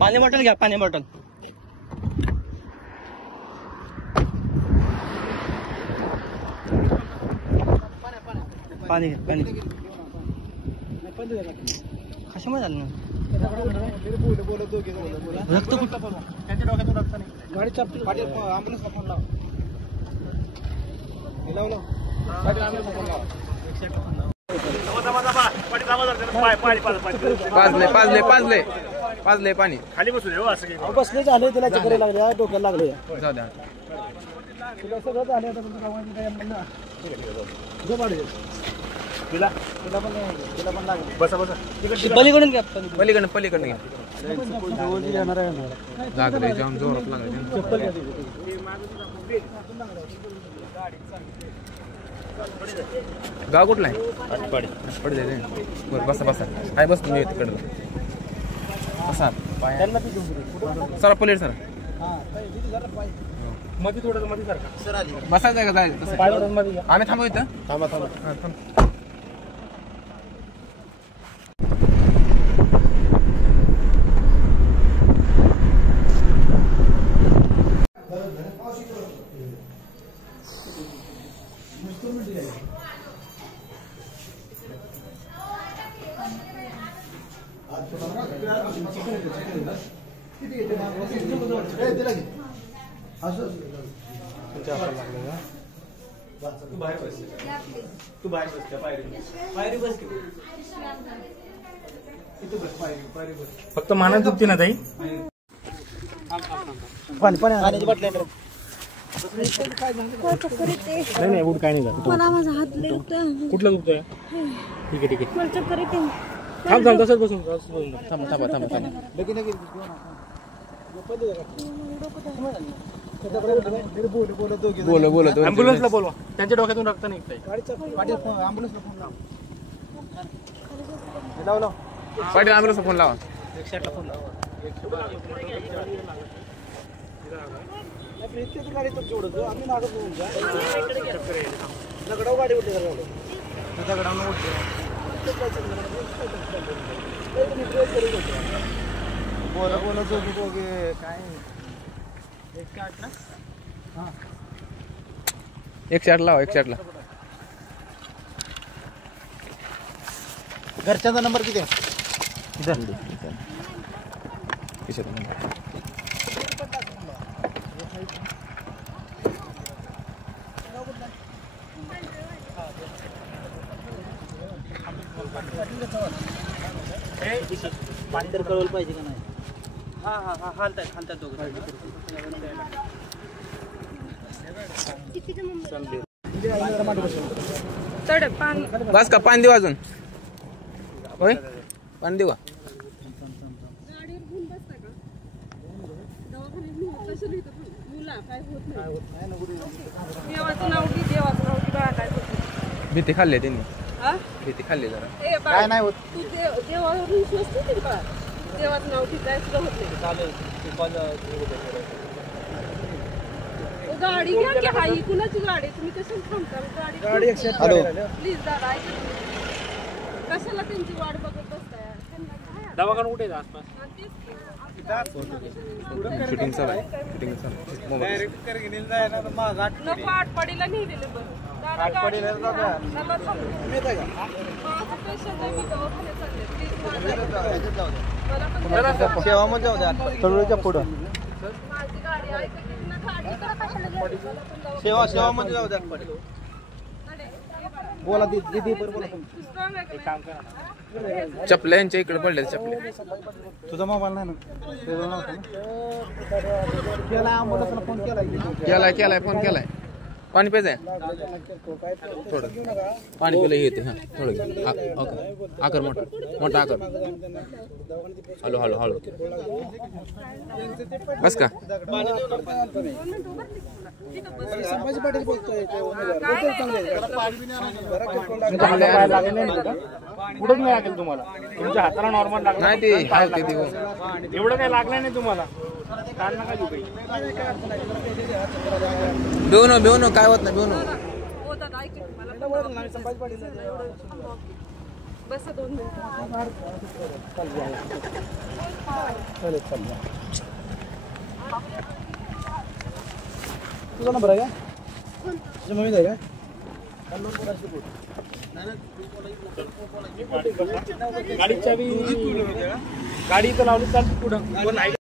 पाणी बॉटल घ्या, पाणी बॉटल. पाणी पाणी कशामुळे झालं ना रक्त कुठं त्यांच्या डोक्यातून रक्त नाही. गाडी चापली. ॲम्ब्युलन्सला फोन लावा. पाजले पाणी खाली बसले झाले. त्याला चक्कर लागले, डोक्याला लागले. जाऊ द्या. तुला सगळं झालं आता तुमचं गावात तुला पण लागलं. बसा बसा. पलीकडून घ्या, पलीकडून घ्या. लागले जाम जोरात लागले. गाव कुठला आहे? आटपाडी. बरं बसा बसा. काय बस तुम्ही तिकडं बसा. सर पलीड सर मध्ये थोडं मध्ये सारखं बसायचं आहे का जायचं? आम्ही थांबू इथं. थांबा. तू बाहेर बस त्या पायरी बस. फक्त माना दुखते ना ताई. पाण्याची बाटली नाही एवढं काय नाही झालं. मला माझा हात लय दुखतोय. कुठलं दुखतोय? ठीक आहे मला चक्कर येते. थांब तसंच बसून थांबा. बोल ॲम्ब्युलन्सला बोलवा. त्यांच्या डोक्यातून रक्त निघतंय. ॲम्ब्युलन्सला फोन लावा. पाटील ॲम्ब्युलन्सला फोन लावा. 108ला फोन लावा. गाडी तर जोडतो आम्ही मागं बोलून जा. दगडाव गाडी उठली दगडावून उठली. बोला दोघे काय 108ला. हां 108 लावा. 108ला घरच्यांचा नंबर किती आहे? पाणी तर कळवलं पाहिजे का नाही? हा हालतात दोघं. बस का पाणी देऊ अजून? होय पाणी देऊ. भीती खाल्ली त्यांनी. भीती खाल्ली जरा. काय नाही होत. देवावर विश्वास नाही का? देवाचं नाव ठीक आहे सुद्धा होत नाही. चालेल. गाडी घ्या की. हाई कुणाची गाडी? तुम्ही कशाला थांबता? गाडी प्लीज दादा कशाला त्यांची वाट बघत बसताय? दवाखाना कुठे आहे आसपास? शूटिंग चालू आहे. नको आटपाडीला नेलेले बरं. सेवा मध्ये जाऊ द्या. तळुळीच्या पुढं सेवा मध्ये जाऊ द्या. बोला दीदी बरं बोला. काम करा. चपल्या यांच्या इकडे पडले. चपले तुझा मोबाईल नाही ना? केला ॲम्ब्युलन्सला फोन केलाय फोन केलाय. पाणी प्यायचं थोडं. पाणी पिलं येते. हां थोडं आकर मोठा आकर. हळू बस का? संभाजी पाटील बोलतोय. कुठंच नाही लागेल तुम्हाला. तुमच्या हाताला नॉर्मल लागलं नाही. ते एवढं काही लागलं नाही तुम्हाला. बेवनो काय होत नाही. बेवनो बस 2 मिनिटं. चालेल चालेल. तुझा नंबर आहे का? तुझ्या मम्मीचा आहे का? गाडी चावी गाडी इथं लावली चालते पुढं.